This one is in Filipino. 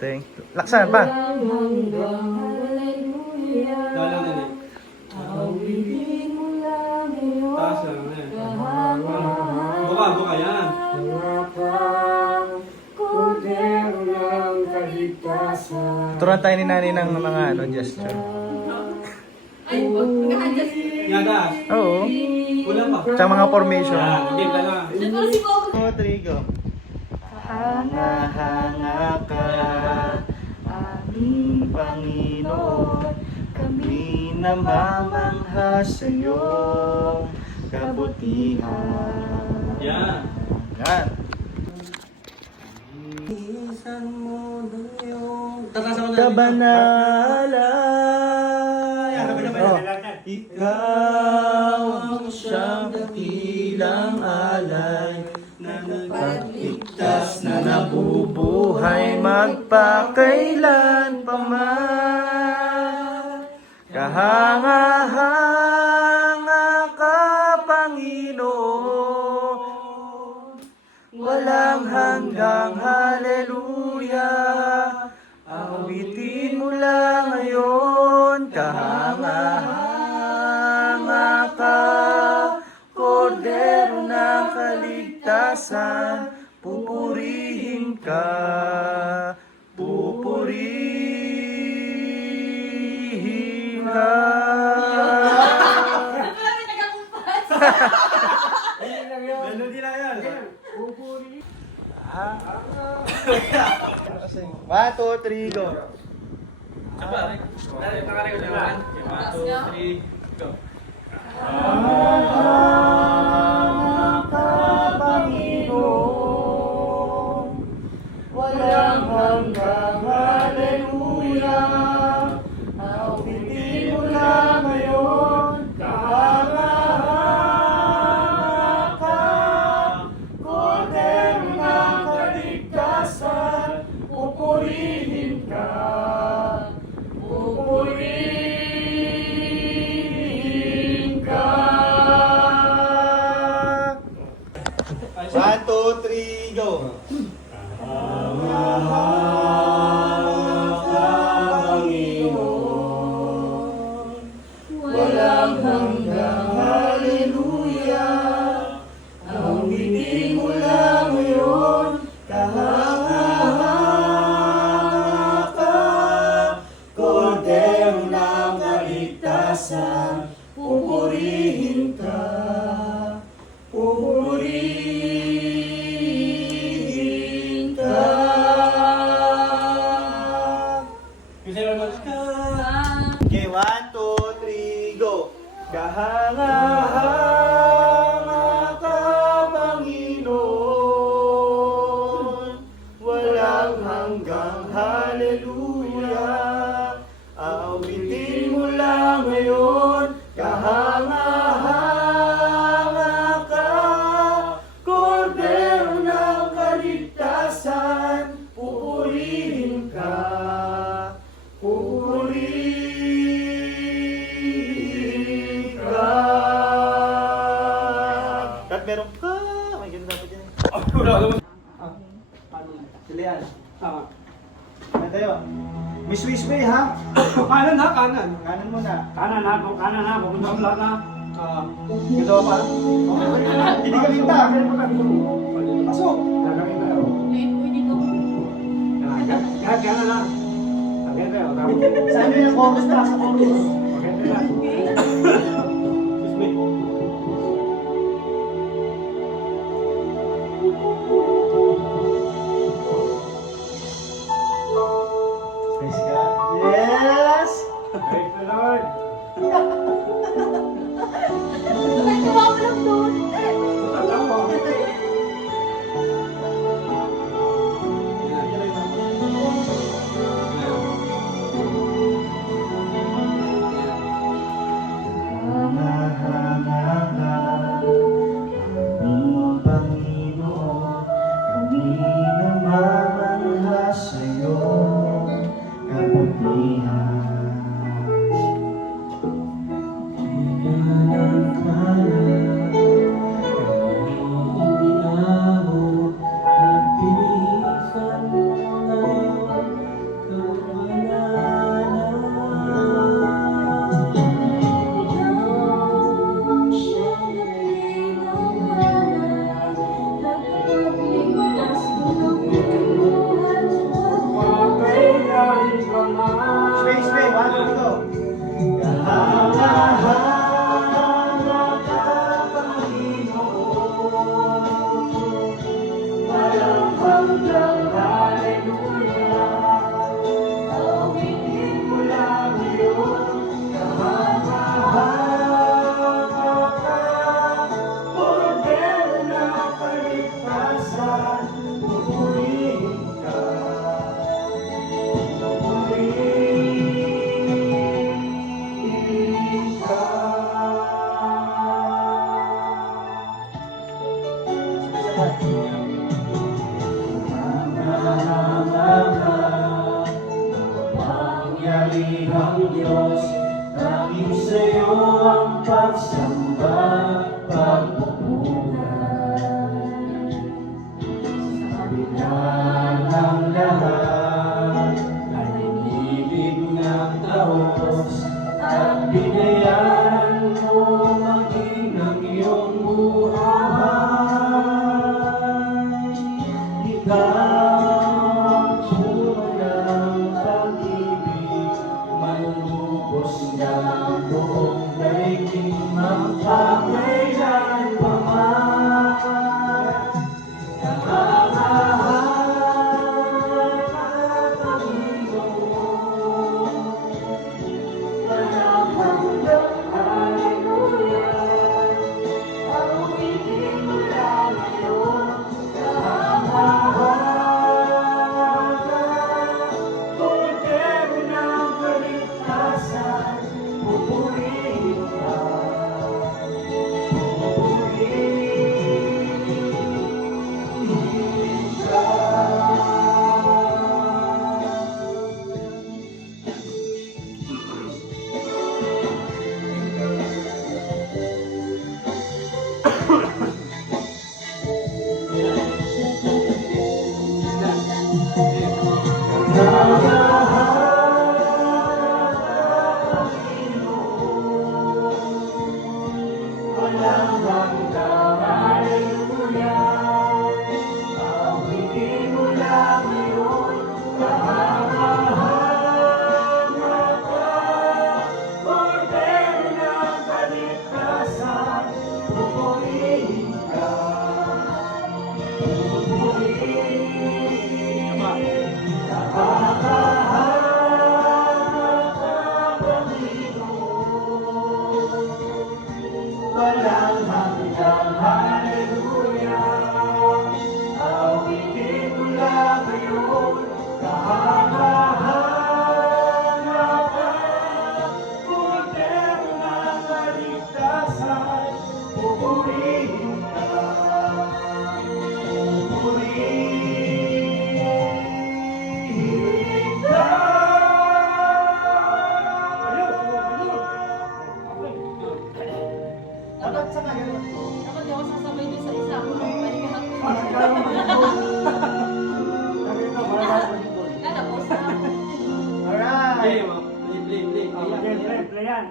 Thank you. Laksan pa. Dalang din eh. Taas lang eh. Buka yan. Turuan tayo ni Nani ng mga gesture. Ay, naka-adjust. Yadas. Oo. Kulang pa. Tsaka mga formation. Yan, hindi ka na. Siguro si Coco. Rodrigo. Hanga-hanga ka, aming Panginoon. Kami namamangha sa iyong kabutihan. Yan. Yan. Isan mo na yung... Tataas ako na. Kabanalan. Oh. Ikaw ang siyang dakilang alay na nagligtas na nabubuhay magpakailan pa man. Kahanga-hanga ka, Panginoon, walang hanggang haleluya. Awitin mo lang ngayon, kahanga-hanga ka, Kordero ng kaligtasan, pupurihin ka, pupurihin ka. Marami nagkakumpas. Melody lang yan. One, two, three, go. Nakarecord naman. 1, 2, 3, go. Panginoon, walang hanggang haleluya. Awitin mo lang ngayon, kahanga-hanga ka, Kordero ng kaligtasan, pupurihin ka, pupurihin ka. 1, 2, 3, go! Walang hanggang haleluya. Awitin mo lang ngayon, kahanga-hanga ka, Kordero ng kaligtasan, pupurihin ka, pupurihin ka. Kasi naman ka. Okay, 1, 2, 3, go! Kahanga-hanga ka, Panginoon, walang hanggang haleluya. Awitin mo lang ngayon, kahanga-hanga ka, Kordero ng kaligtasan, pupurihin ka, pupurihin ka. At meron ka, may ganda pa dyan. Sila yan. Ano tayo? Miss Wish Way, ha? Kanan ha, kanan. Kanan muna. Kanan ha, pupunta mo lahat ha. Ito pa? Hindi ka minta. Pasok. Late po dito. Kanan ha. Saan yung chorus na? Sa chorus. Praise God. Yes! Praise the Lord. Ay, tumawa lang doon. Tatawa. Pangyarihang Diyos, tanging sa'yo ang pagsamba, pagpupuri. Sa kabila ng lahat, ay inibig ng Diyos, at binayaran mo maging ang iyong buhay. Ikaw, walang pag-ibig, manlubos ng buong daigdig, magpakailan pa man. Kamamahal ka, Panginoon, walang hanggang hallelujah. Awitin mo lang ngayon, kamamahal ka, kordero ng kaligtasan, pupurihin ka, pupurihin ka. Walang hanggang hallelujah. Awitin mo lang ngayon, kamamahal ka, kordero ng kaligtasan, pupurihin ka, pupurihin. Kamamahal ka, Panginoon, walang hanggang hallelujah. Awitin mo lang ngayon, kamamahal ka, kordero ng kaligtasan, pupurihin ka, pupurihin ka. Dapat sa kanya. Dapat di ako sasabay dun sa isa. Pahingahan ko. Lalabos na ako. Alright. Play, play, play. Okay, play yan.